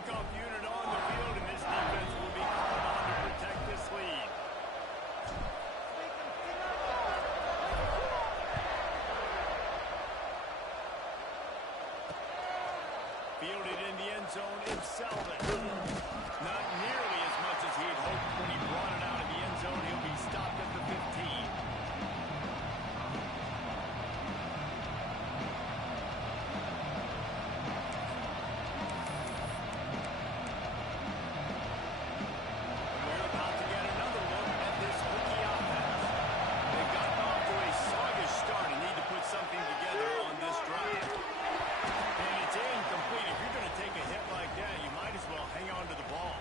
kickoff unit on the field, and this defense will be called on to protect this lead. Fielded in the end zone is Selvin. Not nearly as much as he had hoped when he brought it out of the end zone. He'll be stopped at the 15. We're about to get another look at this rookie offense. They've gotten off to a sluggish start and need to put something together on this drive. And it's incomplete. If you're going to take a hit like that, you might as well hang on to the ball.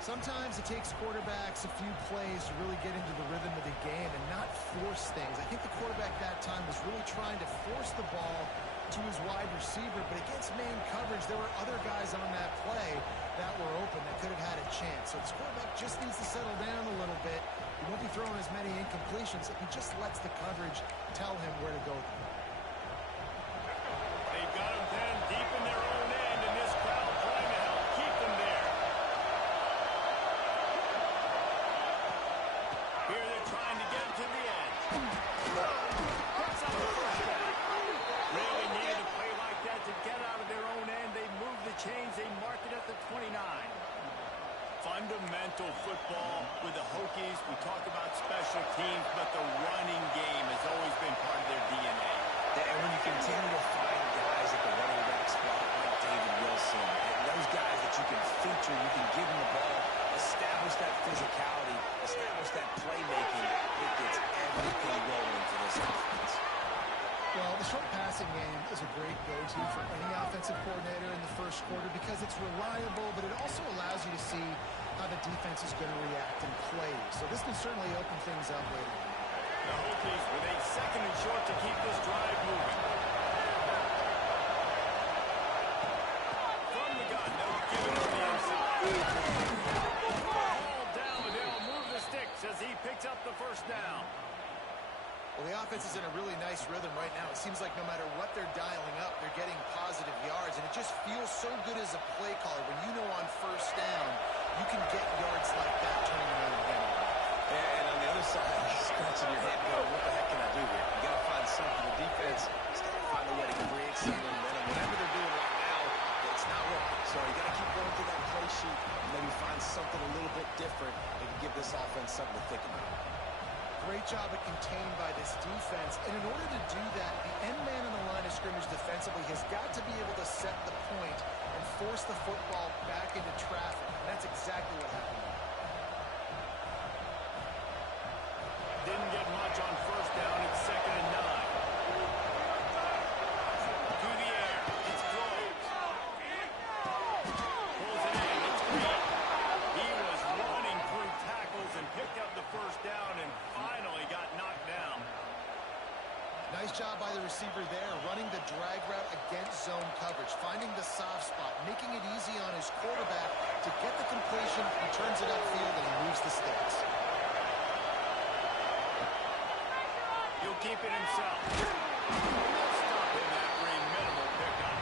Sometimes it takes quarterbacks a few plays to really get into the rhythm of the game and not force things. I think the quarterback that time was really trying to force the ball to his wide receiver, but against man coverage, there were other guys on that play that were open that could have had a chance. So this quarterback just needs to settle down a little bit. He won't be throwing as many incompletions if he just lets the coverage tell him where to go with the ball. They've got them pinned deep in their own end, and this crowd trying to help keep them there. Here they're trying to get to the edge. Picks up the first down. Really needed a play like that to get out of their own end. They move the chains. They mark it at the 29. Fundamental football with the Hokies. We talk about special teams, but the running game has always been part of their DNA. And when you continue to find guys at the running back spot like David Wilson, and those guys that you can feature, you can give them the ball, establish that physicality, establish that playmaking, it gets everything rolling for this offense. Well, the short passing game is a great go-to for any offensive coordinator in the first quarter because it's reliable, but it also allows you to see how the defense is going to react and play. So this can certainly open things up later on. The Hokies with a second and short to keep this drive moving. From the gun, they'll give it on the inside. Ball down, and they'll move the sticks as he picks up the first down. Well, the offense is in a really nice rhythm right now. It seems like no matter what they're dialing up, they're getting positive yards, and it just feels so good as a play caller when you know on first down you can get yards like that turning around again. And on the other side, you're scratching your head going, what the heck can I do here? You got to find something. The defense has got to find a way to create some momentum. Whatever they're doing right now, it's not working. So you got to keep going through that play sheet and maybe find something a little bit different that can give this offense something to think about. Great job at containing by this defense. And in order to do that, the end man on the line of scrimmage defensively has got to be able to set the point and force the football back into traffic. And that's exactly what happened. Didn't get much on first down. It's 2nd and 9. To the air. It's close. Pulls it in. It's Green. He was running through tackles and picked up the first down and finally got knocked down. Nice job by the receiver there, running the drag route against zone coverage, finding the soft spot, making it easy on his quarterback to get the completion. He turns it upfield and he moves the sticks. He'll keep it himself. They'll stop him after a minimal pickup.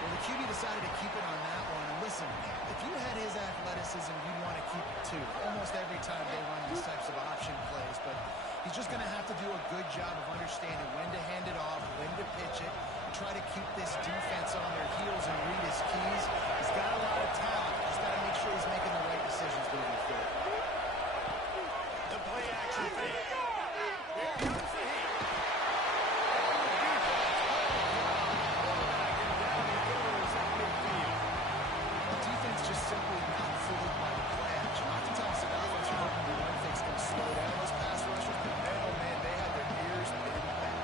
Well, the QB decided to keep it on that one. And listen, if you had his athleticism, you'd want to keep it too. Almost every time they run these types of option plays. But he's just going to have to do a good job of understanding when to hand it off, when to pitch it, try to keep this defense on their heels and read his keys. He's got a lot of talent. He's got to make sure he's making the right decisions moving forward. The play action fake. Here comes the heat. The defense just simply not fooled by the play action. Oftentimes the offense are hoping the run fake's going to slow down those pass rushers, but man, they had their ears pinned back.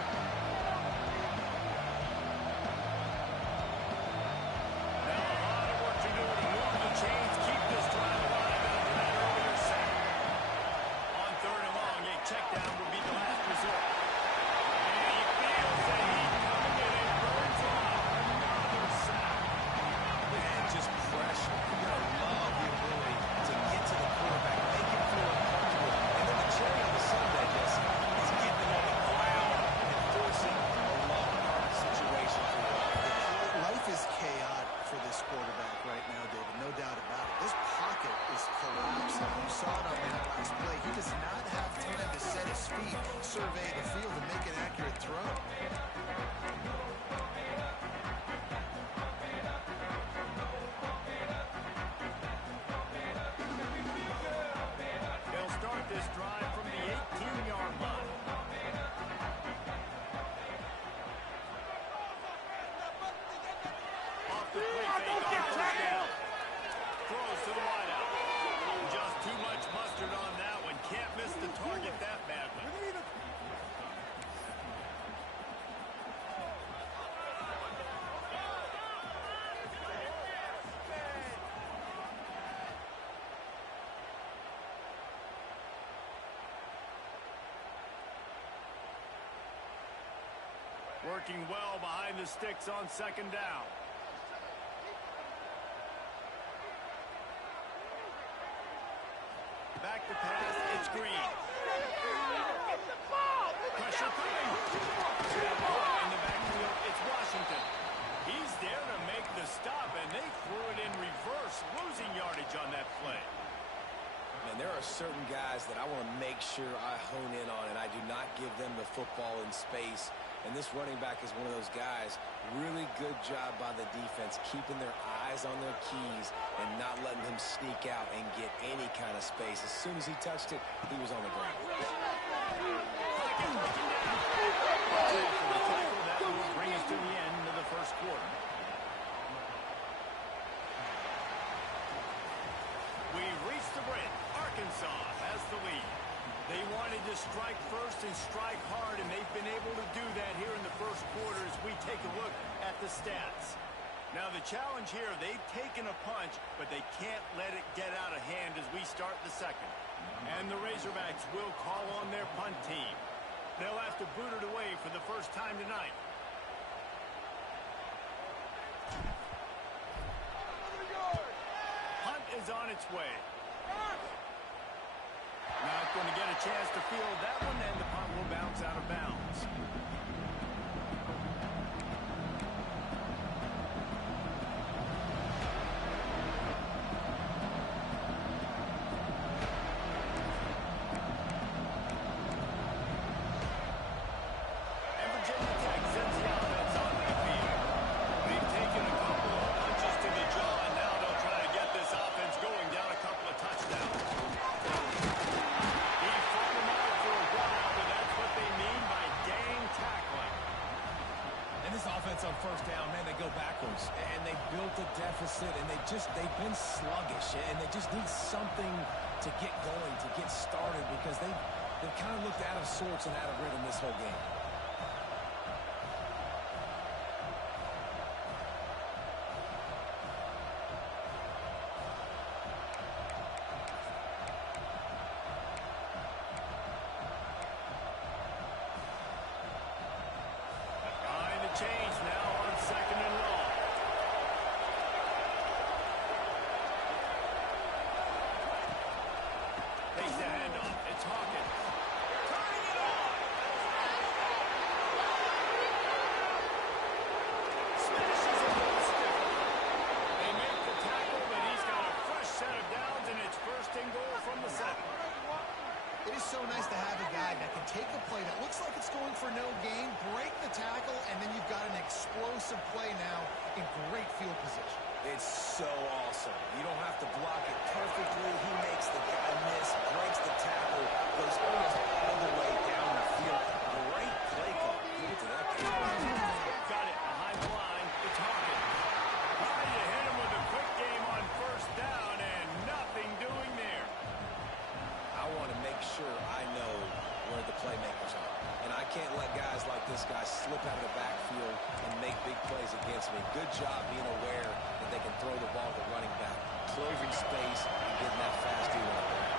the play fake on first down. Throws to the wideout. Just too much mustard on that one. Can't miss the target that badly. Working well behind the sticks on second down. Back to pass, it's Green. Pressure coming. In the backfield, it's Washington. He's there to make the stop, and they threw it in reverse, losing yardage on that play. And there are certain guys that I want to make sure I hone in on, and I do not give them the football in space. And this running back is one of those guys. Really good job by the defense, keeping their eyes on their keys and not letting him sneak out and get any kind of space. As soon as he touched it, he was on the ground. That will bring us to the end of the first quarter. We've reached the break. Arkansas has the lead. They wanted to strike first and strike hard, and they've been able to do that here in the first quarter as we take a look at the stats. Now the challenge here, they've taken a punch, but they can't let it get out of hand as we start the second. And the Razorbacks will call on their punt team. They'll have to boot it away for the first time tonight. Punt is on its way. Not going to get a chance to field that one, and the punt will bounce out of bounds. And Virginia Tech sends the offense onto the field. They've taken a couple of punches to the jaw, and now they'll try to get this offense going down a couple of touchdowns. Offense on first down, man, they go backwards, and they built a deficit, and they've been sluggish, and they just need something to get going, to get started, because they've kind of looked out of sorts and out of rhythm this whole game. Change now on second and long. Takes the handoff. It's Hawkins. Turning it on. Smashes it with a stick. They make the tackle, but he's got a fresh set of downs, and it's first and goal from the 7. It is so nice to have a guy that can take a play that looks like it's going for no gain, break the tackle, and then you've got an explosive play now in great field position. It's so awesome. You don't have to block it perfectly. He makes the guy miss, breaks the tackle, goes almost all the way down the field. Great play call. Give it to that guy. Got it behind the line. It's Hawkins. Trying to hit him with a quick game on first down, and nothing doing there. I want to make sure I know where the playmakers are. And I can't let guys like this guy slip out of the backfield and make big plays against me. Good job being aware that they can throw the ball to the running back, closing space, and getting that fast deal on the ground.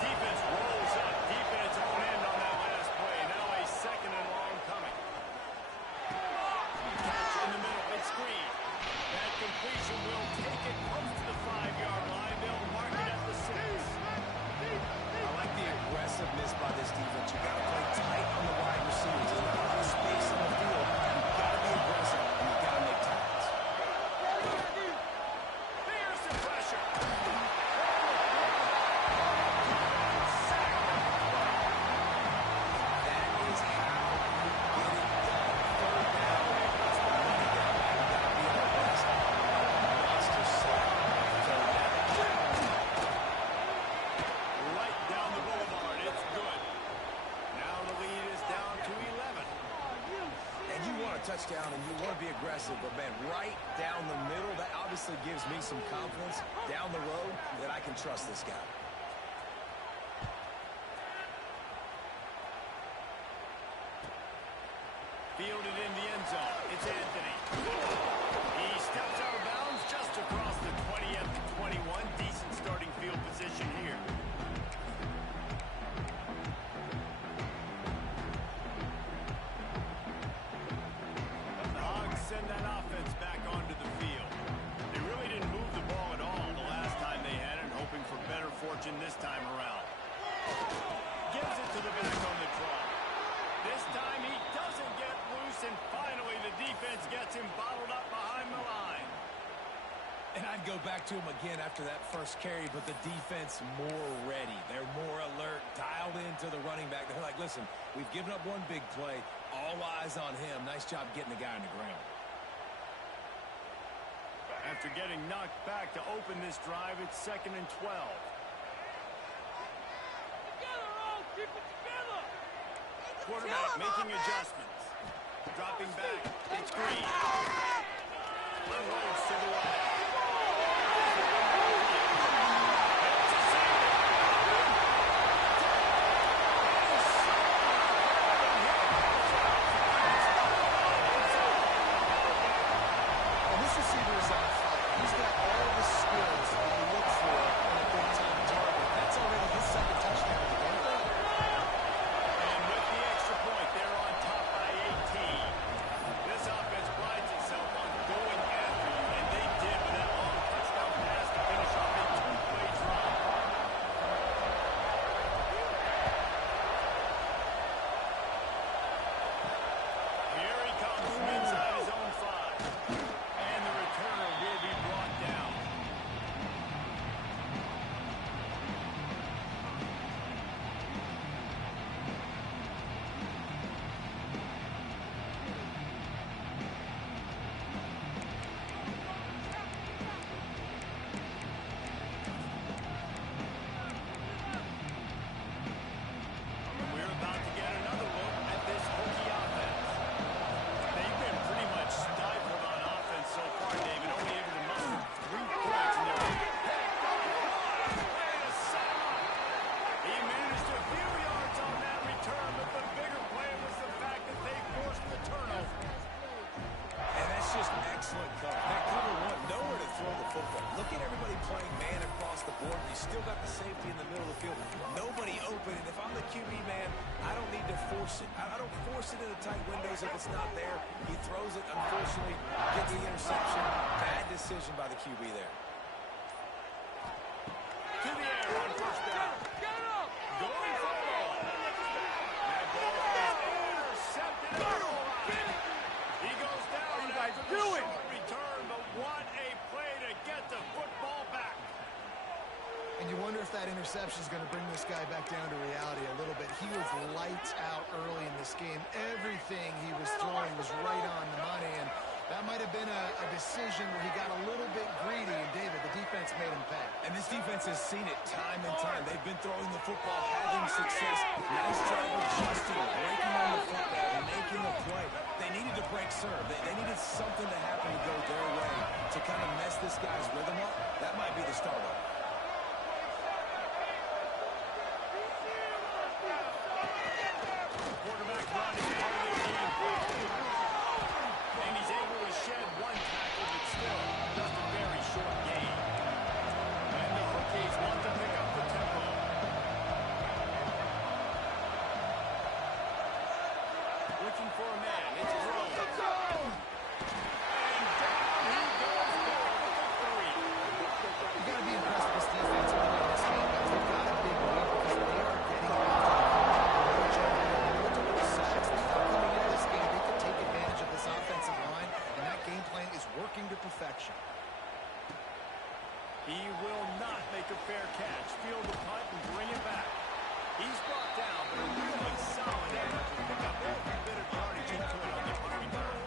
Defense rolls up. Defense on end on that last play. Now a second and long coming. Catch in the middle. It's Green. That completion will take it close to the 5-yard line. They'll mark it at the 6. I like the aggressiveness by this defense. You got to play tight on the wide receivers. There's not a lot of space on the field. You've got to be aggressive, and you've got to make tackles. There's the pressure. That is how you get it done. Third down. It's the money down. You've got to be at our best. Monster sack. Third down. Right down the boulevard. It's good. Now the lead is down to 11. And you want a touchdown, and you want to be aggressive. impressive, but, man, right down the middle, that obviously gives me some confidence down the road that I can trust this guy. Fielded in the end zone. It's Anthony. He steps out of bounds just across the 20 at the 21. Decent starting field position here. The Hogs send that offense back onto the field. They really didn't move the ball at all the last time they had it, hoping for better fortune this time around. Gives it to the back on the draw. This time he doesn't get loose, and finally the defense gets him bottled up behind the line. And I'd go back to him again after that first carry, but the defense more ready. They're more alert, dialed into the running back. They're like, listen, we've given up one big play. All eyes on him. Nice job getting the guy on the ground. After getting knocked back to open this drive, it's 2nd and 12. Quarterback making adjustments. Dropping back. It's Green. Unloads to the right. And this receiver is on fire. He's got all the skills that you look for in a big-time target. That's already his second touchdown of the game. They're on top by 18. This offense prides itself on going after you, and they did with that long touchdown pass to finish off a two-play drive. Here he comes from inside his own 5. And the returner will be brought down. We're about to get another look at this hooky offense. They've been pretty much stifled on offense so far, David, only able to muster 3 points in their way to set him up. He managed a few yards on that return, but the bigger play was the fact that they forced the turnover. And that's just excellent cover. That cover one, nowhere to throw the football. Look at everybody playing man across the board. You still got the safety in the middle of the field. Nobody open. And if I'm the QB man, I don't need to force it. I don't force it into tight windows if it's not there. He throws it, unfortunately, gets the interception. Bad decision by the QB there. To the air on first down. Going for the ball. That ball is intercepted at the goal line. He goes down after the short return, but what a play to get the football back. And you wonder if that interception is going to bring this guy back down to reality a little bit. He was lights out early in this game. Everything he was throwing was right on the money, and that might have been a decision where he got a little bit greedy, and David, the defense made him pay. And this defense has seen it time and time. They've been throwing the football, having success. Nice job adjusting, breaking on the football, making a play. They needed to break serve. They needed something to happen to go their way to kind of mess this guy's rhythm up. That might be the start of it. Quarterback brought his part of the game quickly. And he's able to shed one tackle, but still just a very short gain. And the Hokies want to pick up the tempo. Looking for a man. It's Grove. And down he goes for the 3. You got to be impressed with this defense early in this game. They've got a big lead because they are getting multiple sacks. They are coming into this game. They can take advantage of this offensive line, and that game plan is working to perfection. He will not make a fair catch. Field the punt and bring it back. He's brought down, but a really solid effort to pick up every bit of yardage he could on the punt return.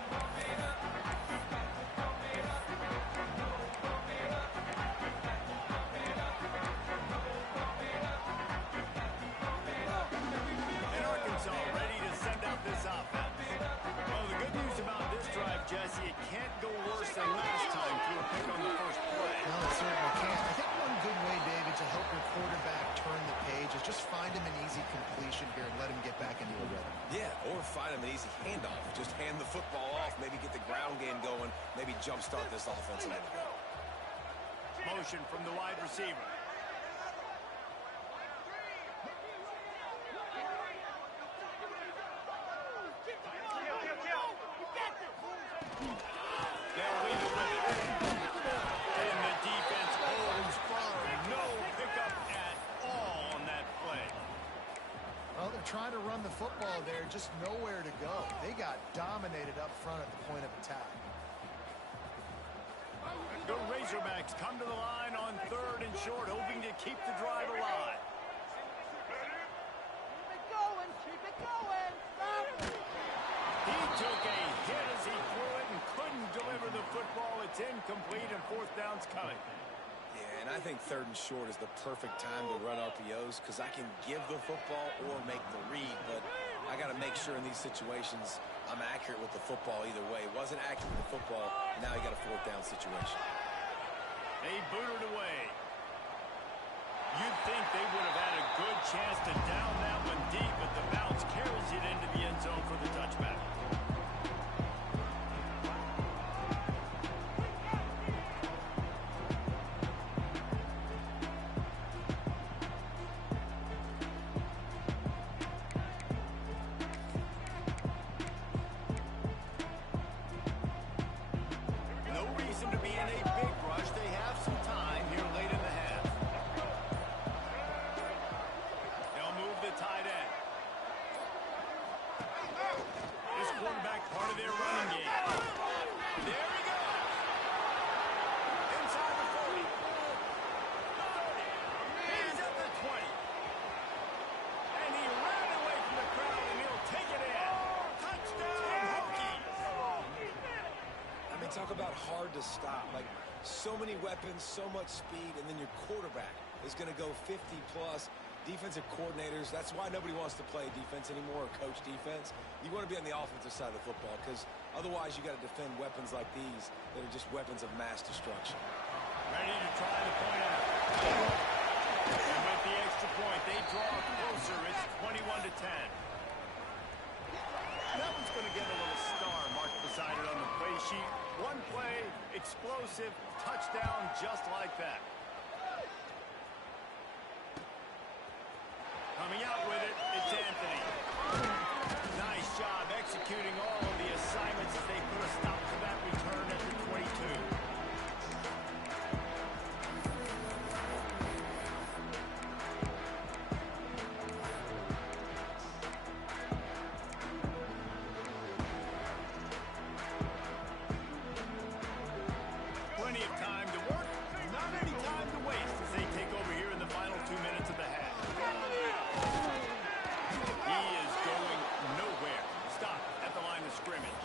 And Arkansas ready to send out this offense. Well, the good news about this drive, Jesse, it can can't go worse than last time through a pick on the first play. No, it certainly can't. I think one good way, David, to help your quarterback turn the page is just find him an easy completion here and let him get back into a rhythm. Yeah, or find him an easy handoff. Just hand the football off, maybe get the ground game going, maybe jumpstart this offense a little bit. Motion from the wide receiver. They'll leave it with it. And the defense holds firm. No pickup at all on that play. Well, they're trying to run the football there, just nowhere to go. They got dominated up front at the point of attack. The Razorbacks come to the line on 3rd and short, hoping to keep the drive alive. Keep it going. Stop it. He took a hit as he threw it and couldn't deliver the football. It's incomplete and 4th down's coming. Yeah, and I think 3rd and short is the perfect time to run RPOs because I can give the football or make the read, but I got to make sure in these situations I'm accurate with the football either way. Wasn't accurate with the football, now you got a 4th down situation. They booted away. You'd think they would have had a good chance to down that one deep, but the bounce carries it into the end zone for the touchback. No reason to be in a big rush. They have some time here late in the half. They'll move the tight end. This quarterback part of their running game. There he goes. Inside the 40. 30. He's at the 20. And he ran away from the crowd, and he'll take it in. Touchdown, Hokies. I mean, talk about hard to stop. Like, so many weapons, so much speed, and then your quarterback is going to go 50-plus. Defensive coordinators, that's why nobody wants to play defense anymore or coach defense. You want to be on the offensive side of the football because otherwise you got to defend weapons like these that are just weapons of mass destruction. Ready to try the point out. And with the extra point, they draw closer. It's 21-10. That one's going to get a little star marked beside it on the play sheet. One play, explosive, touchdown just like that. Coming out with it, it's Anthony. Nice job executing all of the assignments as they put a stop to that return at the 22. Plenty of time to work, not any time to waste as they take over here in the final 2 minutes of the half. He is going nowhere. Stop at the line of scrimmage.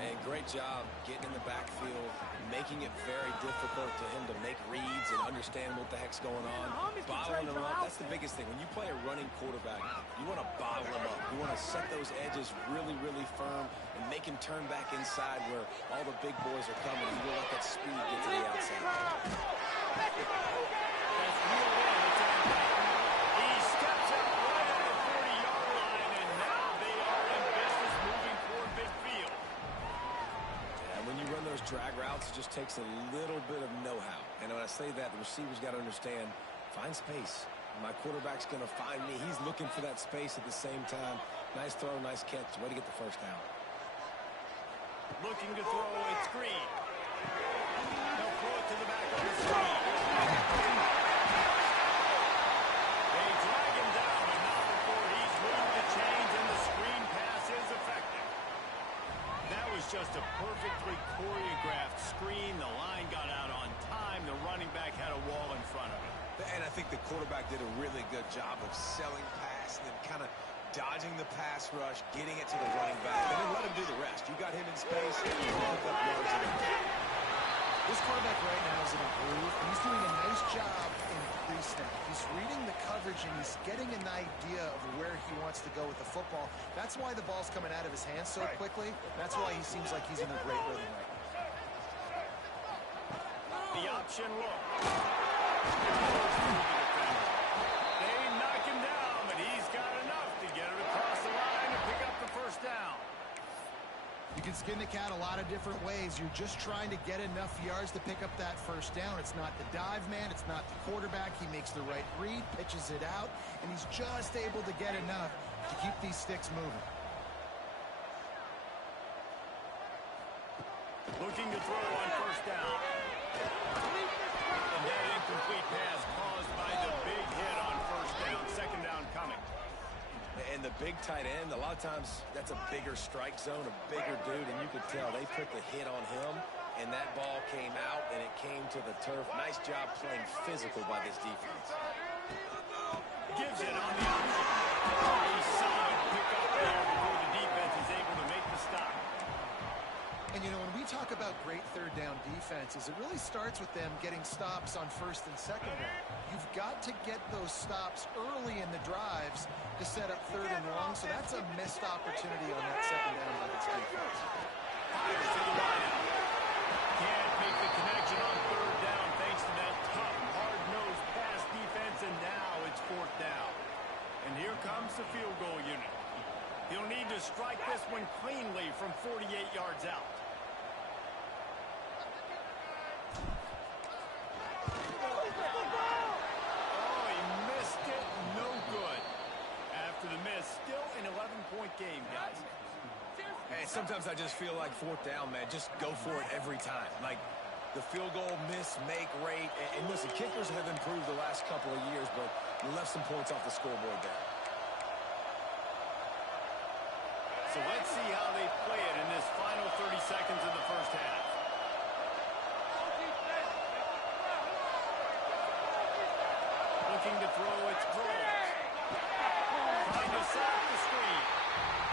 And great job getting in the backfield, making it very difficult to him to make reads and understand what the heck's going on. Bottling him up, that's the biggest thing. When you play a running quarterback, you want to bottle him up. You want to set those edges really, really firm and make him turn back inside where all the big boys are coming. You don't let that speed get to the outside. That's real in. It's Anthony. He steps out right at the 40-yard line, and now they are in business moving toward midfield. And when you run those drag routes, it just takes a little bit of know-how. And when I say that, the receivers got to understand, find space. My quarterback's going to find me. He's looking for that space at the same time. Nice throw, nice catch. Way to get the first down. Looking to throw, it's Green. They'll throw it to the back on the screen. They drag him down, but not before he's moved the chains, and the screen pass is effective. That was just a perfectly choreographed screen. The line got out on time. The running back had a wall in front of him. And I think the quarterback did a really good job of selling pass and then kind of dodging the pass rush, getting it to the running back, and then let him do the rest. You got him in space, and you pick up yards in it. This quarterback right now is in a groove, and he's doing a nice job in pre-snap. He's reading the coverage, and he's getting an idea of where he wants to go with the football. That's why the ball's coming out of his hands so quickly. That's why he seems like he's in a great rhythm right now. The option look. They knock him down, but he's got enough to get it across the line and pick up the first down. You can skin the cat a lot of different ways. You're just trying to get enough yards to pick up that first down. It's not the dive man. It's not the quarterback. He makes the right read, pitches it out, and he's just able to get enough to keep these sticks moving. Looking to throw on first down. And that incomplete pass caused by the big hit on first down. Second down coming. And the big tight end, a lot of times that's a bigger strike zone, a bigger dude, and you could tell they put the hit on him, and that ball came out, and it came to the turf. Nice job playing physical by this defense. Gives it on the option. A solid pickup there before the defense is able to make the stop. And, you know, when we talk about great third down defenses, it really starts with them getting stops on first and second down. You've got to get those stops early in the drives to set up third and long, so that's a missed opportunity on that second down by this defense. Fires to the wideout. Can't make the connection on third down thanks to that tough, hard-nosed pass defense, and now it's fourth down. And here comes the field goal unit. He'll need to strike this one cleanly from 48 yards out. Oh, he missed it. No good. After the miss, still an 11-point game, guys. Hey, sometimes I just feel like fourth down, man. Just go for it every time. Like the field goal miss, make rate. And listen, kickers have improved the last couple of years, but you left some points off the scoreboard there. So let's see how they play it in this final 30 seconds of the first half. Looking to throw, it's Groves. Trying to set up the screen.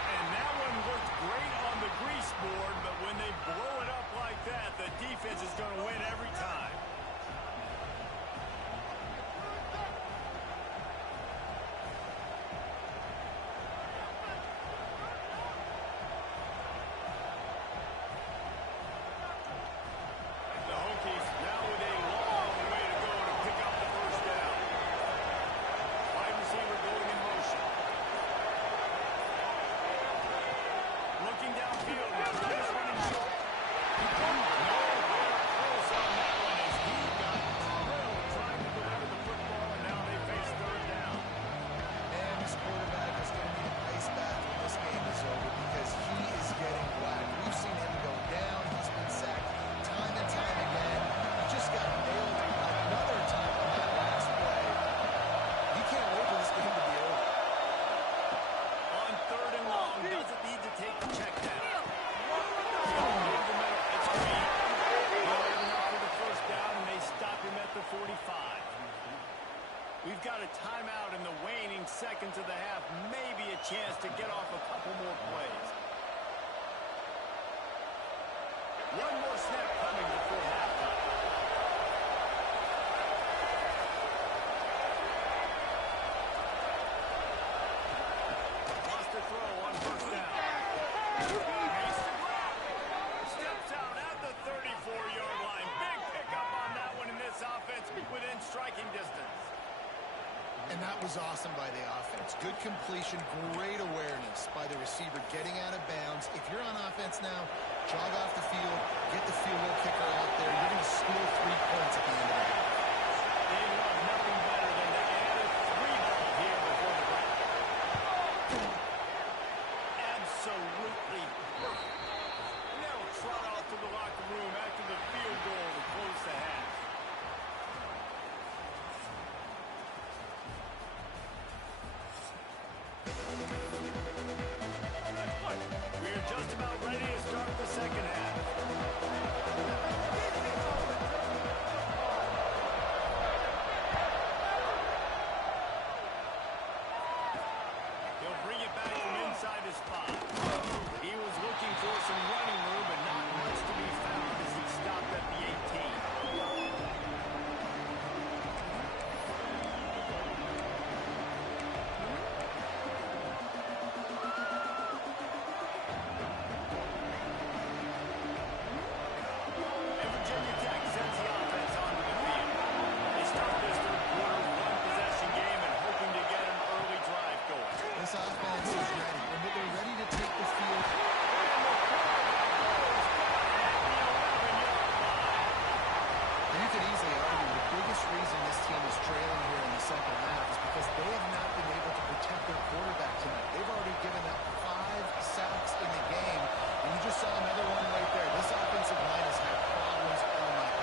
And that one looked great on the grease board, but when they blow it up like that, the defense is going to win every time. The Hokies now with a long way to go to pick up the first down. Wide receiver going in motion. Looking downfield, trying to run him short. Nowhere close on that one as he got drilled trying to deliver the football, and now they face third down. And this quarterback is going to need an ice bath when this game is over because he is getting whacked. We've seen him go down. He's been sacked time and time again. He just got nailed another time on that last play. He can't wait for this game to be over. On third and long, doesn't need to take the check down. Over the middle, it's Green. Not enough for the first down, and they stop him at the 45. We've got a timeout in the waning seconds of the half. Maybe a chance to get off a couple more plays. One more snap coming before halftime. Lost the throw on first down. Makes the grab. Steps out at the 34-yard line. Big pickup on that one in this offense within striking distance. And that was awesome by the offense. Good completion, great awareness by the receiver getting out of bounds. If you're on offense now, jog off the field, get the field goal kicker out there. You're going to steal 3 points at the end of the game. They love nothing better than to add a 3-ball here before the break. Absolutely perfect. And they'll trot off to the locker room after the field goal to close the half. We're just about ready to start the second half. And you could easily argue the biggest reason this team is trailing here in the second half is because they have not been able to protect their quarterback tonight. They've already given up 5 sacks in the game, and you just saw another one right there. This offensive line has had problems all night.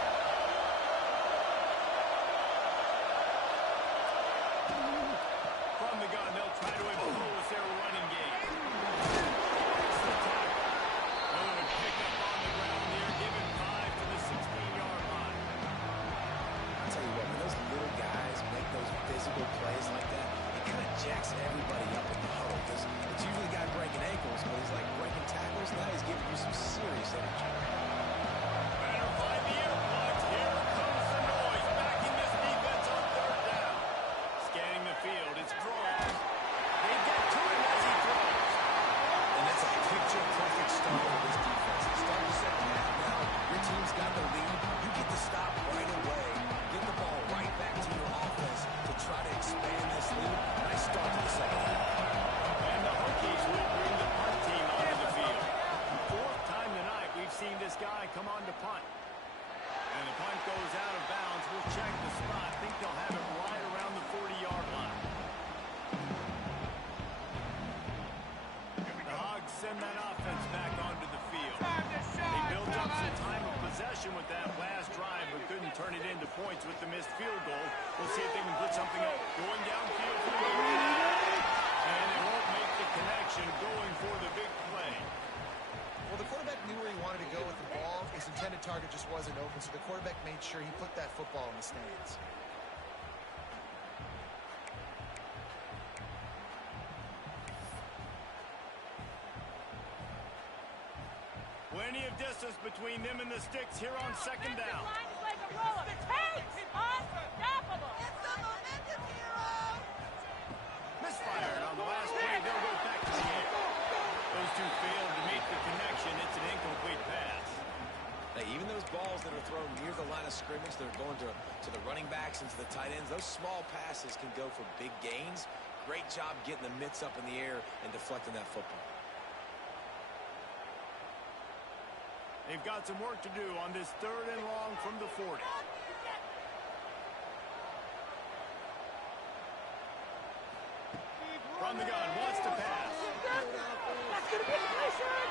From the gun, they'll try to impose their running game. Pick up on the ground there, give it 5 to the 16-yard line. I'll tell you what, when those little guys make those physical plays like that, it kind of jacks everybody up in the huddle because it's usually a guy breaking ankles, but he's like breaking tackles. Now he's giving you some serious energy. Better find the earplugs. Here comes the noise. Backing this defense on 3rd down. Scanning the field, it's throwing. They get to him as he throws. And that's a picture-perfect start for this defense. Start the second half now. Your team's got the lead. You get to stop right away. Get the ball right back to your offense to try to expand this lead. Nice start to the second half. And the Hokies will bring the punt team onto the field. 4th time tonight we've seen this guy come on to punt. And the punt goes out of bounds. We'll check the spot. Think they'll have it right around the 40-yard line. The Hogs send that offense back onto the field. They built up some time of possession with that last drive, but couldn't turn it into points with the missed field goal. We'll see if they can put something up. Going downfield for the and they won't make the connection going for the big play. Well, the quarterback knew where he wanted to go with the ball. His intended target just wasn't open, so the quarterback made sure he put that football in the stands. Plenty of distance between them and the sticks here on 2nd down. Misfired on the last play. They'll go back to the air. Those two failed to make the connection. It's an incomplete pass. Hey, even those balls that are thrown near the line of scrimmage, they're going to the running backs and to the tight ends. Those small passes can go for big gains. Great job getting the mitts up in the air and deflecting that football. They've got some work to do on this 3rd and long from the 40. From the gun, wants to pass. That's going to be a mission!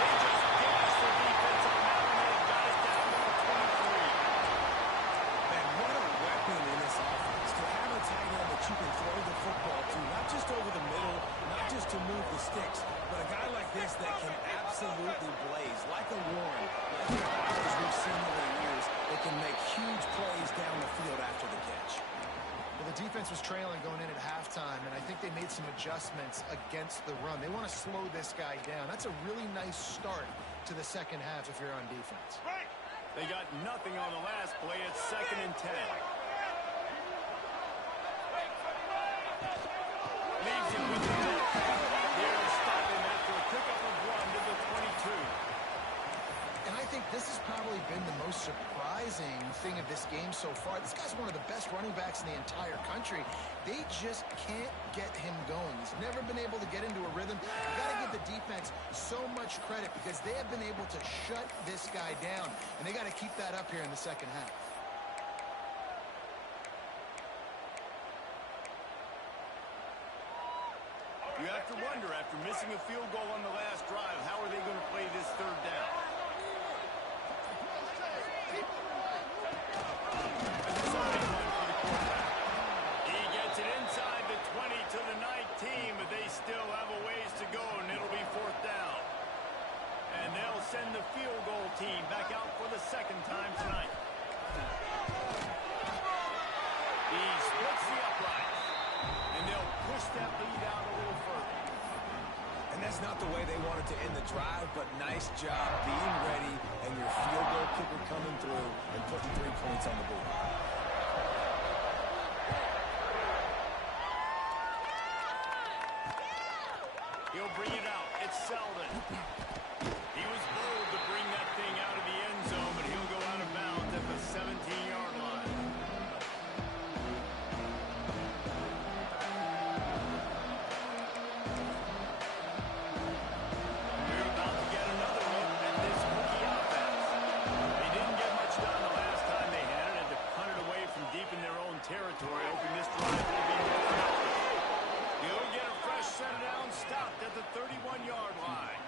They just gashed the defense on that one. They've got it down to the 23. Man, what a weapon in this offense to have a tight end that you can throw the football to, not just over the middle, not just to move the sticks, but a guy like this that can absolutely blaze, like a Warren, like the others we've seen over the years, that can make huge plays down the field after the catch. Well, the defense was trailing going in at halftime, and I think they made some adjustments against the run. They want to slow this guy down. That's a really nice start to the second half if you're on defense. They got nothing on the last play. It's 2nd and 10. Leaves it with the they're stopping after a pickup of 1 to the 22. And I think this has probably been the most surprising thing of this game so far. This guy's one of the best running backs in the entire country. They just can't get him going. He's never been able to get into a rhythm. You've got to give the defense so much credit because they have been able to shut this guy down, and they got to keep that up here in the second half. You have to wonder, after missing a field goal on the last drive, how are they going to play this 3rd down? He gets it inside the 20 to the 19, but they still have a ways to go, and it'll be 4th down. And they'll send the field goal team back out for the 2nd time tonight. He splits the uprights, and they'll push that lead out a little further. And that's not the way they wanted to end the drive, but nice job being ready and your field goal kicker coming through and putting 3 points on the board. He'll bring it out. It's Selden. He was bold to bring that thing out of the end zone, but he'll go out of bounds at the 17-yard line. We're about to get 31-yard line.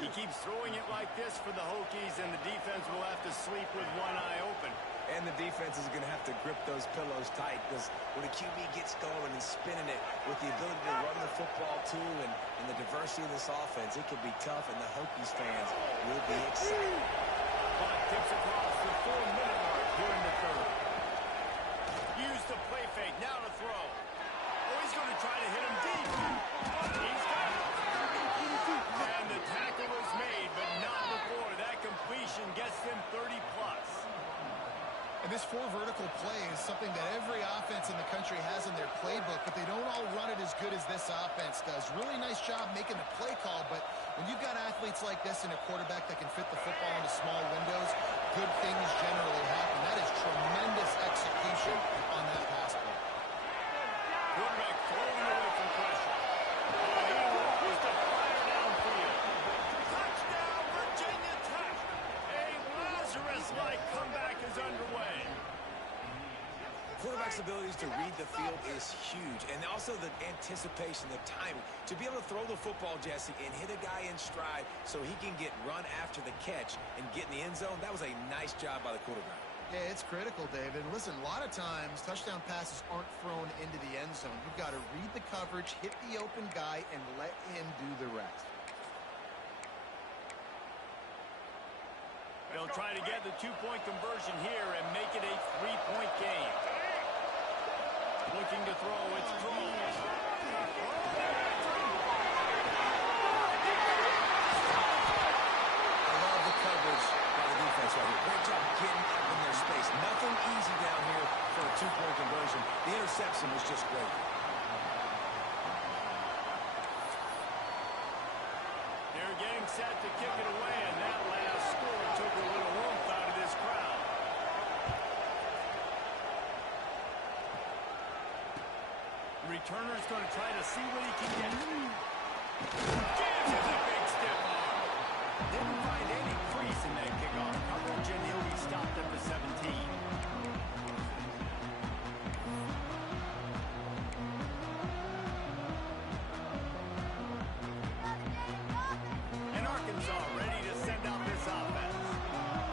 He keeps throwing it like this for the Hokies, and the defense will have to sleep with one eye open. And the defense is going to have to grip those pillows tight, because when a QB gets going and spinning it with the ability to run the football too and the diversity of this offense, it can be tough, and the Hokies fans will be excited. Clock ticks across the 4-minute mark here in the third. Use the play fake, now to throw. Oh, he's going to try to hit him deep. He's got it. And the tackle is made, but not before. That completion gets them 30-plus. And this 4 vertical play is something that every offense in the country has in their playbook, but they don't all run it as good as this offense does. Really nice job making the play call, but when you've got athletes like this and a quarterback that can fit the football into small windows, good things generally happen. That is tremendous execution on that pass play. Quarterback throwing away from pressure. He rolls to fire downfield. Touchdown, Virginia Tech. A Lazarus-like comeback is underway. Quarterback's abilities to read the field is huge, and also the anticipation, the timing. To be able to throw the football, Jesse, and hit a guy in stride so he can get run after the catch and get in the end zone, that was a nice job by the quarterback. Yeah, it's critical, David. Listen, a lot of times touchdown passes aren't thrown into the end zone. You've got to read the coverage, hit the open guy, and let him do the rest. They'll try to get the 2-point conversion here and make it a 3-point game. Looking to throw, it's Kroll. I love the coverage by the defense right here. Great job getting up in their space. Nothing easy down here for a 2-point conversion. The interception was just great. They're getting set to kick it away, and that last score took a little warmth out of this crowd. Returner's going to try to see what he can get. Gives him a big stiff arm. Didn't find any crease in that kickoff coverage, and he'll be stopped at the 17. And Arkansas ready to send out this offense.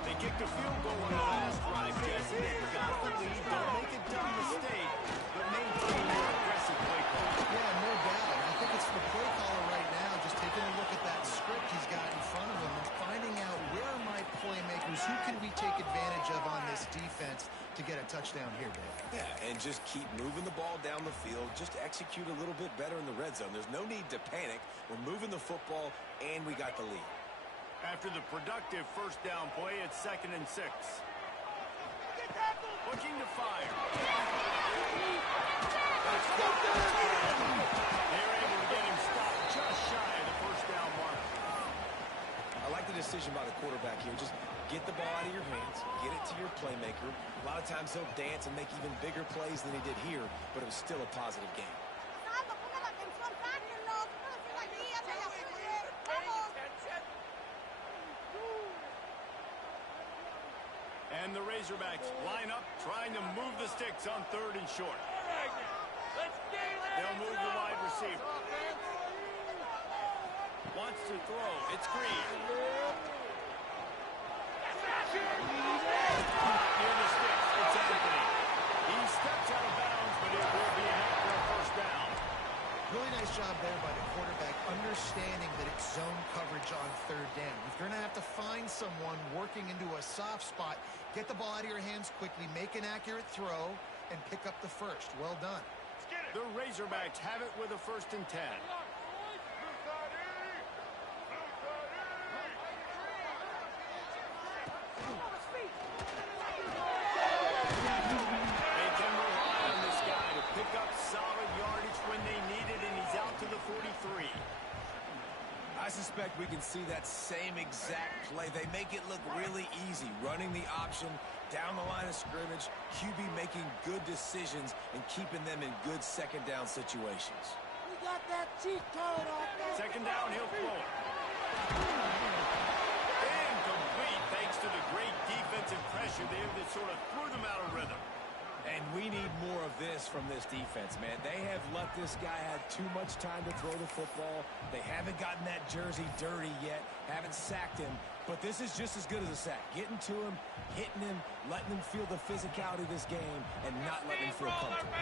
They kicked a field goal on the last drive, Jesse. They've got the lead. Don't make a dumb mistake, but maintain your aggressive play call. Yeah, no doubt. I think it's the play caller right now, just taking a look at that script he's got in front of him and finding out where are my playmakers, who can we take advantage of on this defense to get a touchdown here, Dave. Yeah, and just keep moving the ball down the field. Just execute a little bit better in the red zone. There's no need to panic. We're moving the football, and we got the lead. After the productive first down play, it's 2nd and 6. Looking to fire. They're able to get him stopped just shy of the first down mark. I like the decision by the quarterback here. Just get the ball out of your hands, get it to your playmaker. A lot of times he'll dance and make even bigger plays than he did here, but it was still a positive game. And the Razorbacks line up, trying to move the sticks on 3rd and short. They'll move the wide receiver. Wants to throw. It's Green. Near the sticks, it's Anthony. He steps out of bounds, but it will be enough for a first down. Really nice job there by the quarterback, understanding that it's zone coverage on 3rd down. If you're going to have to find someone working into a soft spot, get the ball out of your hands quickly, make an accurate throw, and pick up the first. Well done. The Razorbacks have it with a 1st and 10. They can rely on this guy to pick up solid yardage when they need it, and he's out to the 43. I suspect we can see that same exact play. They make it look really easy, running the option down the line of scrimmage, QB making good decisions and keeping them in good 2nd down situations. We got that cheat code off there. 2nd down, he'll throw it. Incomplete thanks to the great defensive pressure there that sort of threw them out of rhythm. And we need more of this from this defense, man. They have let this guy have too much time to throw the football. They haven't gotten that jersey dirty yet, haven't sacked him. But this is just as good as a sack. Getting to him, hitting him, letting him feel the physicality of this game, and not letting him feel comfortable.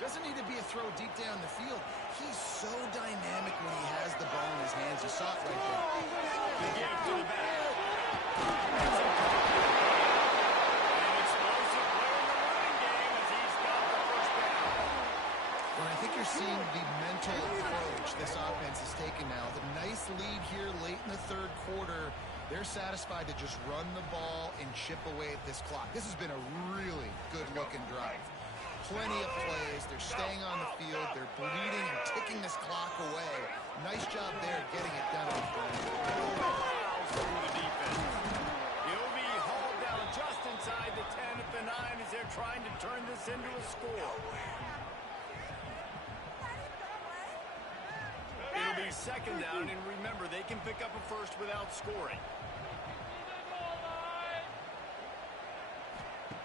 Doesn't need to be a throw deep down the field. He's so dynamic when he has the ball in his hands. You saw it right there. The give to the back. An explosive play in the running game as he's got the first down. Well, I think you're seeing the mental approach this offense is taking now. The nice lead here late in the third quarter. They're satisfied to just run the ball and chip away at this clock. This has been a really good-looking drive. Plenty of plays. They're staying on the field. They're bleeding and ticking this clock away. Nice job there getting it done. Through the defense. He'll be hauled down just inside the 10 at the 9 as they're trying to turn this into a score. It'll be second down, and remember, they can pick up a first without scoring.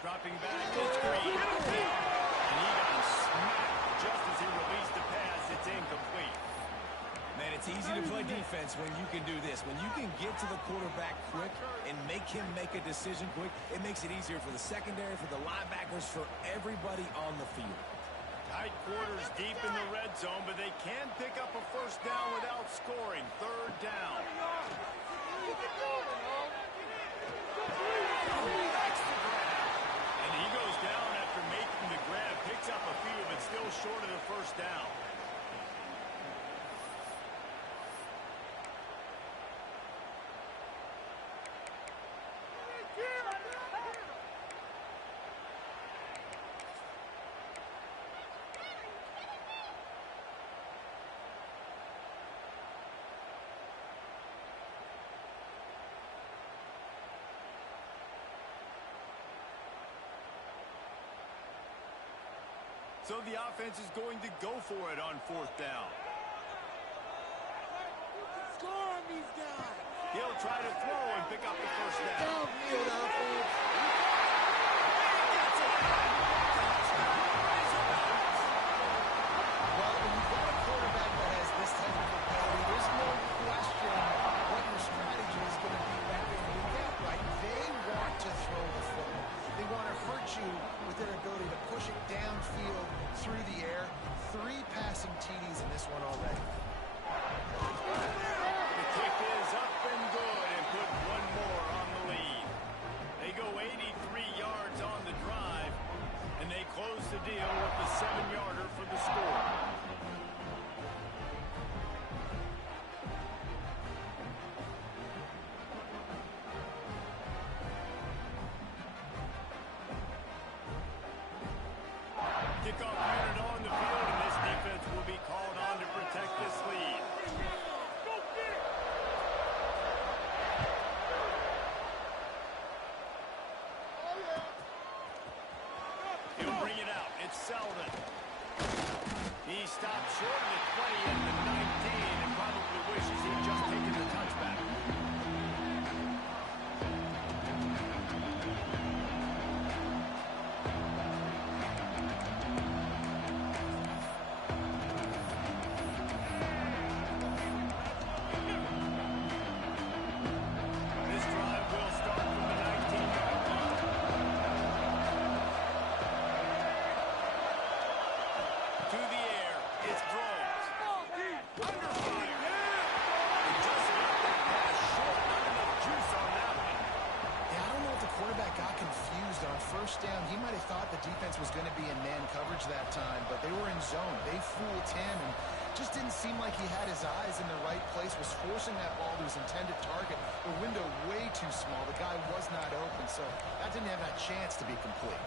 Dropping back, it's Green. And he got smacked just as he released the pass. It's incomplete. Man, it's easy to play defense when you can do this. When you can get to the quarterback quick and make him make a decision quick, it makes it easier for the secondary, for the linebackers, for everybody on the field. Tight quarters deep in the red zone, but they can pick up a first down without scoring. Third down. And he goes down after making the grab. Picks up a few, but still short of the first down. So the offense is going to go for it on fourth down. Score on these guys. He'll try to throw and pick up the first down. Downfield offense. Well, when you've got a quarterback that has this type of ability, there's no question what your strategy is going to be when you get right. They want to throw the football. They want to hurt you with their ability to push it downfield through the air. 3 passing TDs in this one already. The kick is up and good and put one more on the lead. They go 83 yards on the drive, and they close the deal with the 7-yarder for the score. Kickoff unit on the field, and this defense will be called on to protect this lead. He'll bring it out. It's Selden. He stopped short of the 20 at the 19 and probably wishes he'd just taken the touchback. This drive will start from the 19-yard line. To the air, it's throws. Under fire. He just got that pass short. Not enough juice on that one. Yeah, I don't know if the quarterback got confused on first down. He might have thought the defense was going to be in man coverage that time, but they were in zone. They fooled him and just didn't seem like he had his eyes in the right place, was forcing that ball to his intended target. The window way too small. The guy was not open, so that didn't have that chance to be complete.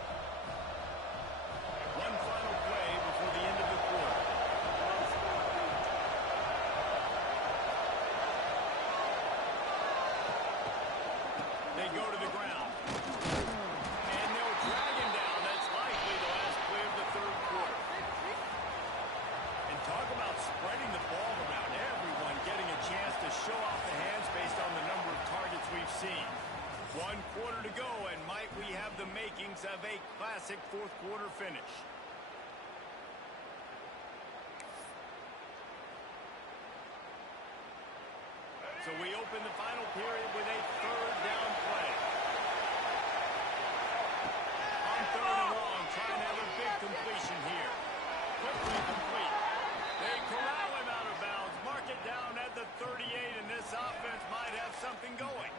One final play before the end of the quarter. quarter to go, and might we have the makings of a classic fourth quarter finish. So we open the final period with a third down play. On third and long, trying to have a big completion here. Quickly complete. They corral him out of bounds. Mark it down at the 38, and this offense might have something going.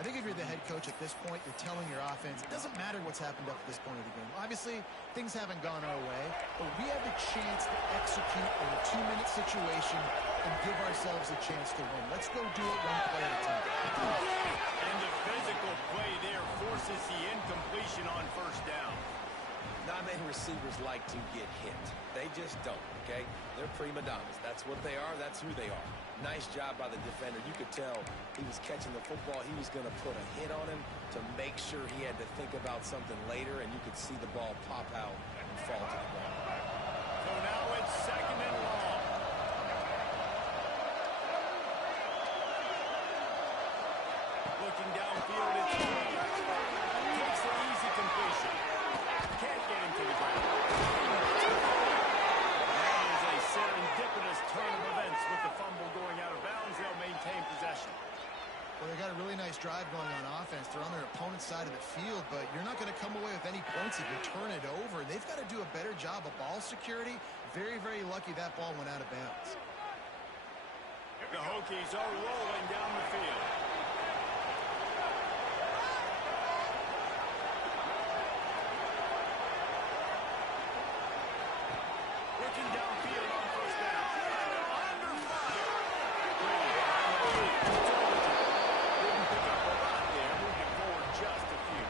I think if you're the head coach at this point, you're telling your offense, it doesn't matter what's happened up to this point of the game. Obviously, things haven't gone our way, but we have a chance to execute in a 2-minute situation and give ourselves a chance to win. Let's go do it one play at a time. And the physical play there forces the incompletion on first down. Not many receivers like to get hit. They just don't, okay? They're prima donnas. That's what they are. That's who they are. Nice job by the defender. You could tell he was catching the football. He was going to put a hit on him to make sure he had to think about something later, and you could see the ball pop out and fall to the ground. So now it's second and long. Looking downfield, it's takes the easy completion. Can't get him to the ground. That is a serendipitous turn of events with the fumble going out of bounds. They'll maintain possession. Well, they got a really nice drive going on offense. They're on their opponent's side of the field, but you're not going to come away with any points if you turn it over. They've got to do a better job of ball security. Very, very lucky that ball went out of bounds. The Hokies are rolling down the field. Looking downfield on first down. Under fire. Didn't pick up a lot there. Moving forward just a few.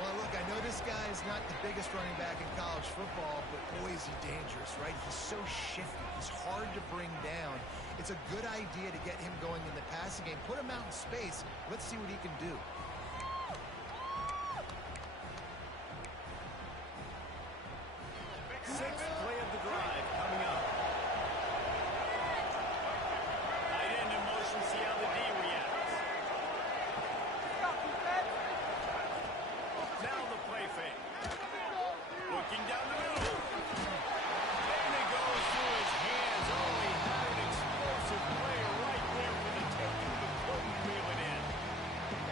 Well, look, I know this guy is not the biggest running back in college football, but boy, is he dangerous, right? He's so shifty. He's hard to bring down. It's a good idea to get him going in the passing game. Put him out in space. Let's see what he can do. Sixth play of the drive coming up. Tight end in motion, see how the D reacts. Now the play fake. Looking down the middle. And it goes through his hands. Oh, he had an explosive play right there for the taking, but couldn't reel it in.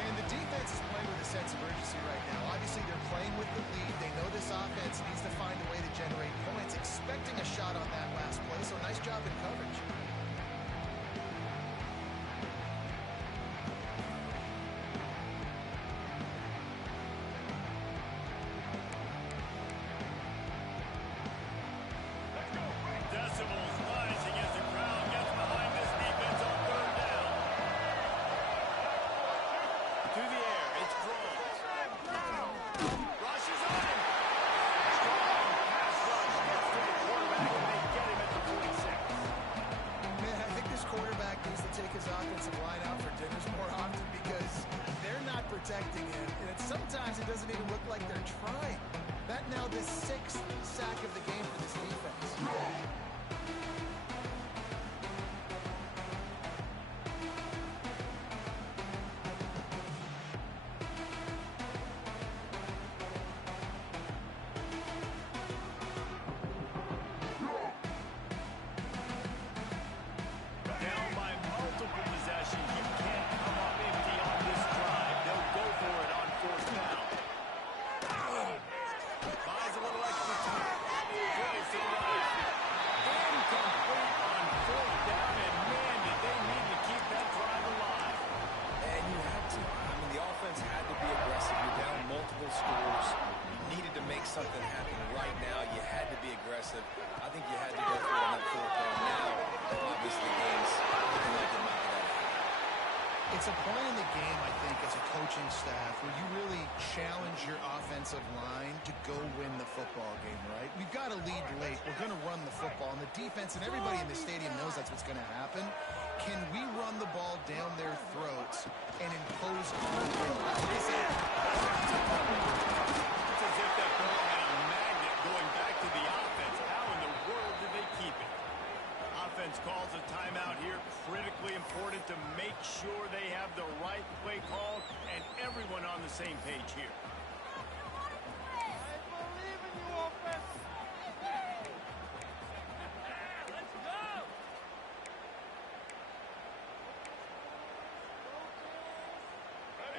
And the defense is playing with a sense of urgency right now. Obviously, they're playing with the lead. They know this offense needs to find a way to generate points, expecting a shot on that last play, so nice job in coverage. Decibels rising as the crowd gets behind this defense on third down. To the air, it's Groves. Rushes on him. Strong pass rush gets to the quarterback, and they get him at the 46. Man, I think this quarterback needs to take his offensive line out for dinners more often because they're not protecting him, and sometimes it doesn't even look like they're trying. That now the 6th sack of the game for this defense. Down by multiple possessions. You can't come up empty on this drive. They'll go for it on fourth down. Buys a little extra time. Throws to the right. Incomplete on fourth down, and man, did they need to keep that drive alive. And you had to. I mean, the offense had to be aggressive. You're down multiple scores. You needed to make something happen right now. You had to be aggressive. I think you had to go for it on that fourth down. Now, obviously, the game's looking like they're not going to happen. It's a point in the game, I think, as a coaching staff, where you really challenge your offensive line to go win the football game, right? We've got to lead late. We're going to run the football. And the defense and everybody in the stadium knows that's what's going to happen. Can we run the ball down their throats and impose our will? It's as if that ball had a magnet going back to the offense. How in the world did they keep it? Offense calls a timeout here. Critically important to make sure they have the right play call same page here. I believe in you, offense. Let's go.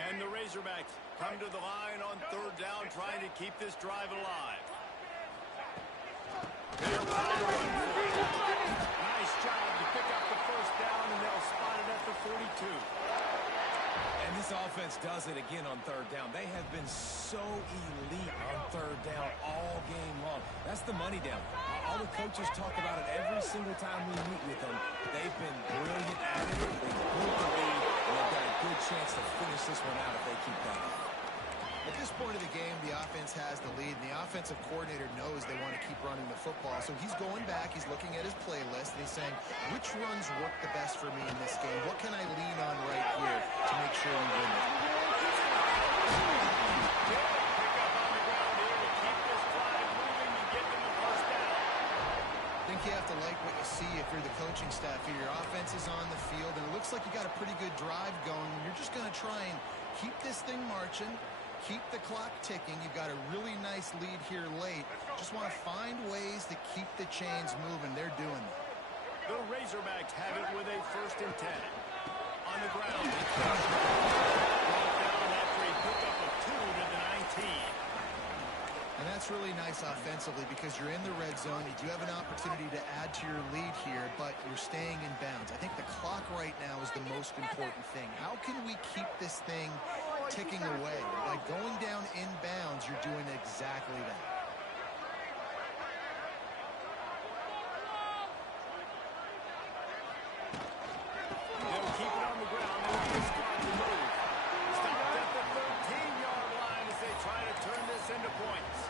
And the Razorbacks come to the line on third down, trying to keep this drive alive. They'll try to run for it. Nice job to pick up the first down, and they'll spot it at the 42. And this offense does it again on third down. They have been so elite on third down all game long. That's the money down. All the coaches talk about it every single time we meet with them. They've been brilliant at it. They've built the lead, and they've got a good chance to finish this one out if they keep that up. At this point of the game, the offense has the lead, and the offensive coordinator knows they want to keep running the football. So he's going back, he's looking at his playlist, and he's saying, which runs work the best for me in this game? What can I lean on right here to make sure we win it? Pick up on the ground here to keep this drive moving and get them a first down. I think you have to like what you see if you're the coaching staff here. Your offense is on the field, and it looks like you got a pretty good drive going, and you're just going to try and keep this thing marching. Keep the clock ticking. You've got a really nice lead here late. Just want to find ways to keep the chains moving. They're doing that. The Razorbacks have it with a 1st and 10. On the ground. Brought down after a pickup of 2 to the 19. And that's really nice offensively because you're in the red zone. You do have an opportunity to add to your lead here, but you're staying in bounds. I think the clock right now is the most important thing. How can we keep this thing ticking away? By going down in bounds, you're doing exactly that. They'll keep it on the ground. They'll be start to move. Stopped at the 13-yard line as they try to turn this into points.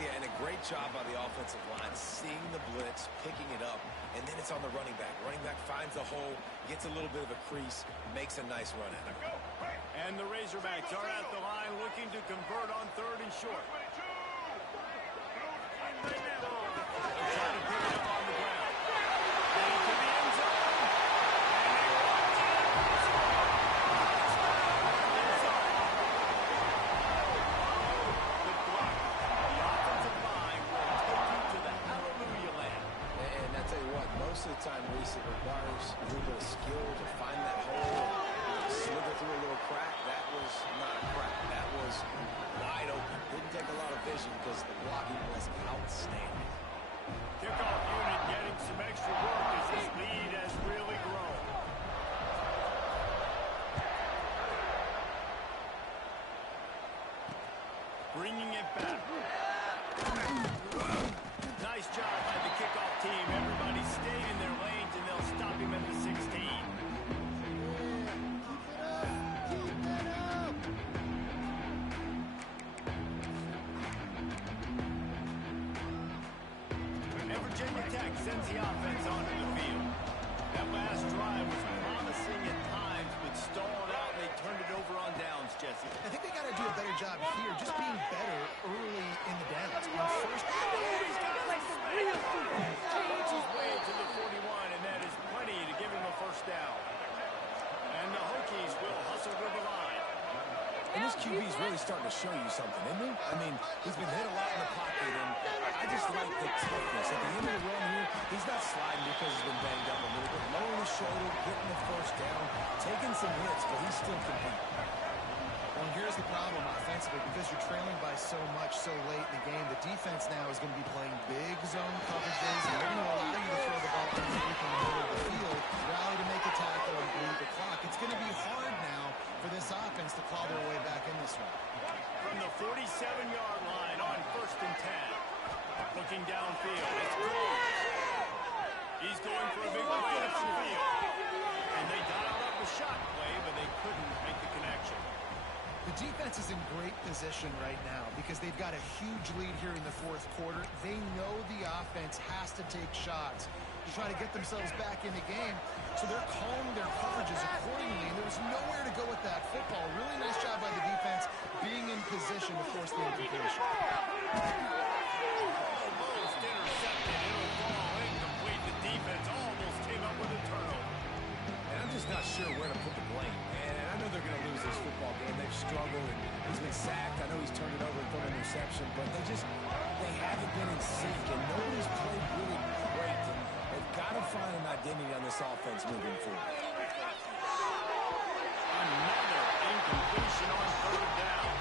Yeah, and a great job by the offensive line, seeing the blitz, picking it up, and then it's on the running back. Running back finds a hole, gets a little bit of a crease, makes a nice run at it. And the Razorbacks are at the line looking to convert on 3rd and short. They'll try to pick it up on the ground. And into the end zone. And they run Good block. The offensive line will take you to the hallelujah land. And I tell you what, most of the time, Reese, it requires a little bit of skill to find that hole, slither through a little crack. That was not a crack. That was wide open. Didn't take a lot of vision because the blocking was outstanding. Kickoff unit getting some extra work as this lead has really grown. Bringing it back. Nice job by the kickoff team. Everybody stayed in their lanes, and they'll stop him at the 16. And Virginia Tech sends the offense onto the field. That last drive was promising at times, but stalled out, and they turned it over on downs, Jesse. I think they got to do a better job here, just being better early in the downs. On first, He's got it like Makes his way to the 41, and that is plenty to give him a first down. And the Hokies will hustle to the line. And this QB is really starting to show you something, isn't he? I mean, he's been hit a lot in the pocket, and I just like the toughness. At the end of the run here, he's not sliding because he's been banged up a little bit. Lowering the shoulder, getting the first down, taking some hits, but he's still competing. well, here's the problem offensively, because you're trailing by so much so late in the game. The defense now is going to be playing big zone coverages, and they're going to allow you to throw the ball underneath in the middle of the field, rally to make a tackle, and bleed the clock. It's going to be hard now for this offense to claw their way back in this one. From the 47-yard line on 1st and 10. Looking downfield, it's Groves. He's going for a big play upfield. And they dialed up a shot play, but they couldn't make the connection. The defense is in great position right now because they've got a huge lead here in the 4th quarter. They know the offense has to take shots to try to get themselves back in the game. So they're calling their coverages accordingly, and there was nowhere to go with that football. Really nice job by the defense being in position to force the incompletion. Almost intercepted. It'll fall incomplete. The defense almost came up with a turnover. And I'm just not sure where to put the blame. And I know they're going to lose this football game. They've struggled, and he's been sacked. I know he's turned it over and thrown an interception, but they haven't been in sync, and nobody's played really great. And they've got to find an identity on this offense moving forward. Another incompletion on third down.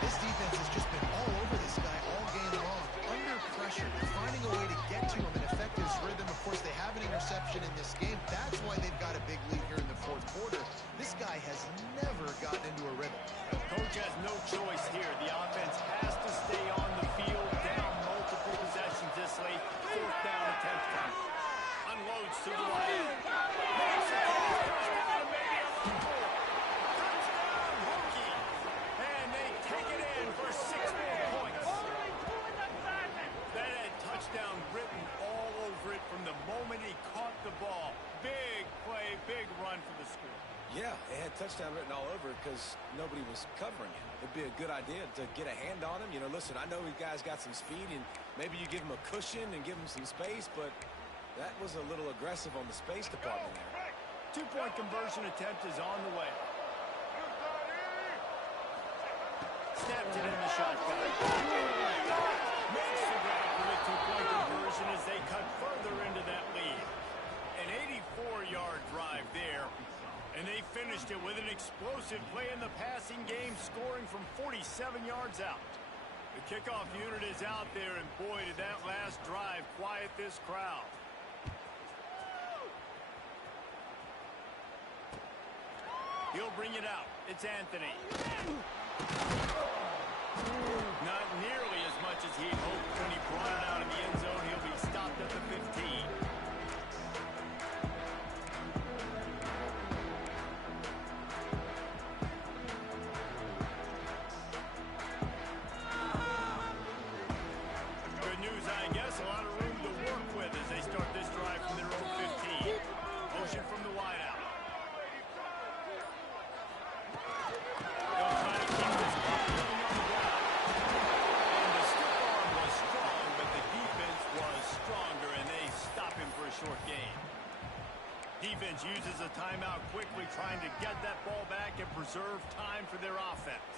This defense has just been all over this guy all game long. Under pressure, they're finding a way to get to him and affect his rhythm. Of course, they have an interception in this game. That's why they've got a big lead here in the fourth quarter. This guy has never gotten into a rhythm. The coach has no choice here. The offense has to stay on the field, down multiple possessions this late. Fourth down attempt time. Unloads to the right. Makes the catch. First down, maybe a little more. Touchdown, Hokie. And they take it in for 6 more points. That had touchdown written all over it from the moment he caught the ball. Big play, big run for the school. Yeah, it had touchdown written all over because nobody was covering it. It'd be a good idea to get a hand on him. You know, listen, I know you guys got some speed, and maybe you give him a cushion and give him some space, but that was a little aggressive on the space department there. 2-point conversion attempt is on the way. Snapped it in the shotgun. Makes the grab for the 2-point conversion as they cut further into that lead. An 84-yard drive there. And they finished it with an explosive play in the passing game, scoring from 47 yards out. The kickoff unit is out there, and boy, did that last drive quiet this crowd. He'll bring it out. It's Anthony. Not nearly as much as he'd hoped when he brought it out in the end zone. He'll be stopped at the 15. Defense uses a timeout quickly, trying to get that ball back and preserve time for their offense.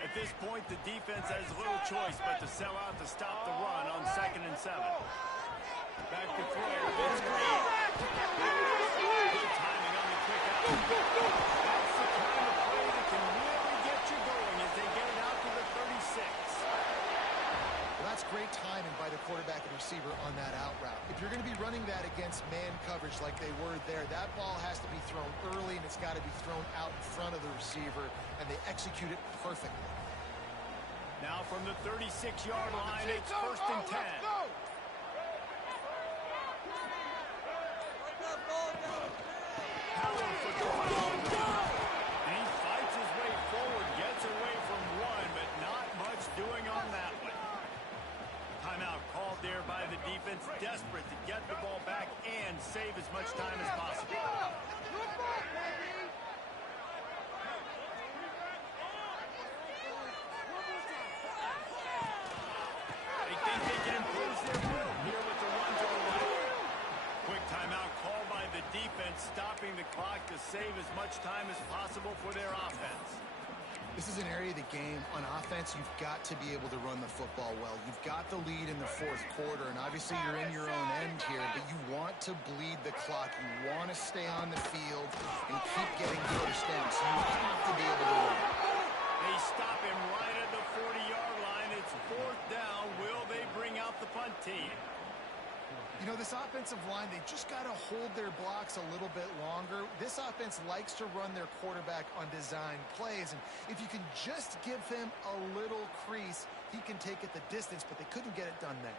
At this point, the defense has little choice but to sell out to stop the run on 2nd and 7. Back to throw. It's great. Good timing on the quick out. That's the kind of play that can really get you going as they get it out to the 36. That's great timing by the quarterback and receiver on that out route. If you're going to be running that against man coverage like they were there, that ball has to be thrown early, and it's got to be thrown out in front of the receiver, and they execute it perfectly. Now from the 36-yard line, it's 1st and 10. Powerful football. And he fights his way forward, gets away from one, but not much doing on that one. Timeout called there by the defense, desperate to get the ball back and save as much time as possible. They think they can impose their rhythm here with the run to the right. Quick timeout called by the defense, stopping the clock to save as much time as possible for their offense. This is an area of the game, on offense, you've got to be able to run the football well. You've got the lead in the fourth quarter, and obviously you're in your own end here, but you want to bleed the clock. You want to stay on the field and keep getting first down, so you have to be able to win. They stop him right at the 40-yard line. It's 4th down. Will they bring out the punt team? You know, this offensive line, they just got to hold their blocks a little bit longer. This offense likes to run their quarterback on design plays, and if you can just give him a little crease, he can take it the distance, but they couldn't get it done there.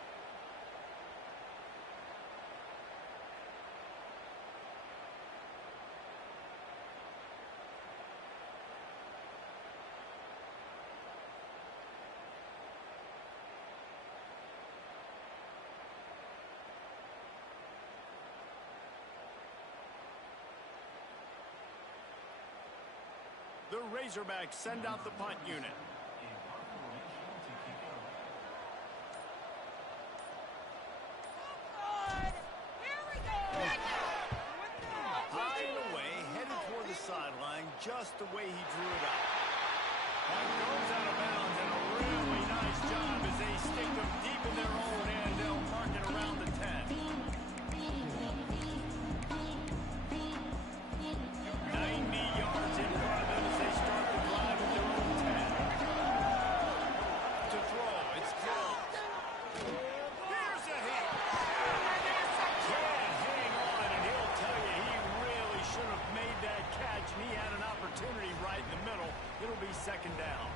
The Razorbacks send out the punt unit. High and just the way he drew it up. That goes out of bounds, and a really nice job as they stick them deep in their own end. They'll mark it around the 10. 90 yards in front of them as they start the drive at their own 10. To throw, it's close. Here's a hit. Can't hang on, and he'll tell you he really should have made that catch, and he had an opportunity right in the middle. It'll be second down.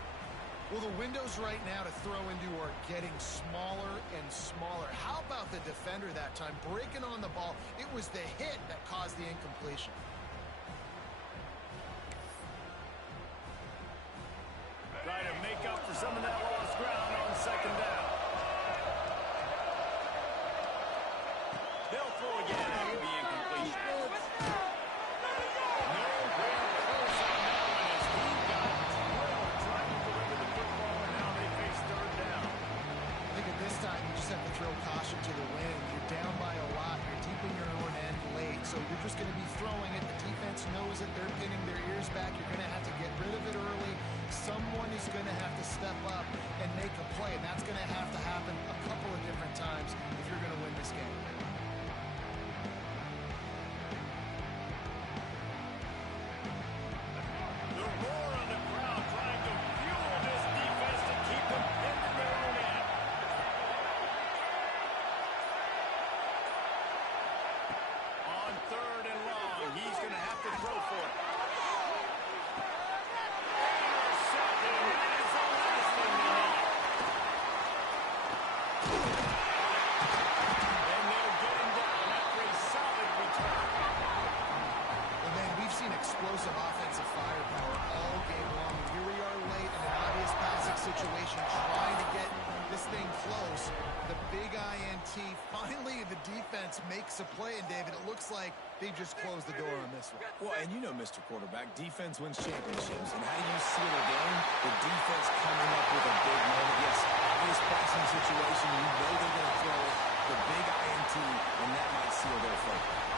Well, the windows right now to throw into are getting smaller and smaller. How about the defender that time breaking on the ball? It was the hit that caused the incompletion. Trying to make up for some of that lost ground on second down. They'll throw again. It'll be incompletion. Nowhere close on that one as he got drilled trying to deliver the football, and now they face third down. I think at this time you just have to throw caution to the wind. You're down by a lot. You're deep in your own end late, so you're just going to be throwing it. The defense knows it. They're pinning their ears back. You're going to have to get rid of it early. Someone is going to have to step up and make a play, and that's going to have to happen a couple of different times if you're going to win this game. The roar of the crowd trying to fuel this defense to keep them pinned in their own end. On third and long, he's going to have to throw for it. Intercepted, and that is the last thing they need. And they'll get him down after a solid return. Well, man, we've seen explosive offensive firepower all game long. And here we are late in an obvious passing situation trying to get this thing close. The big INT. Finally, the defense makes a play, and David, it looks like they've just closed the door on this one. Well, and you know, Mr. Quarterback, defense wins championships. And how do you seal a game? The defense coming up with a big moment. Yes, obvious passing situation. You know they're going to throw it. The big INT, and that might seal their fate.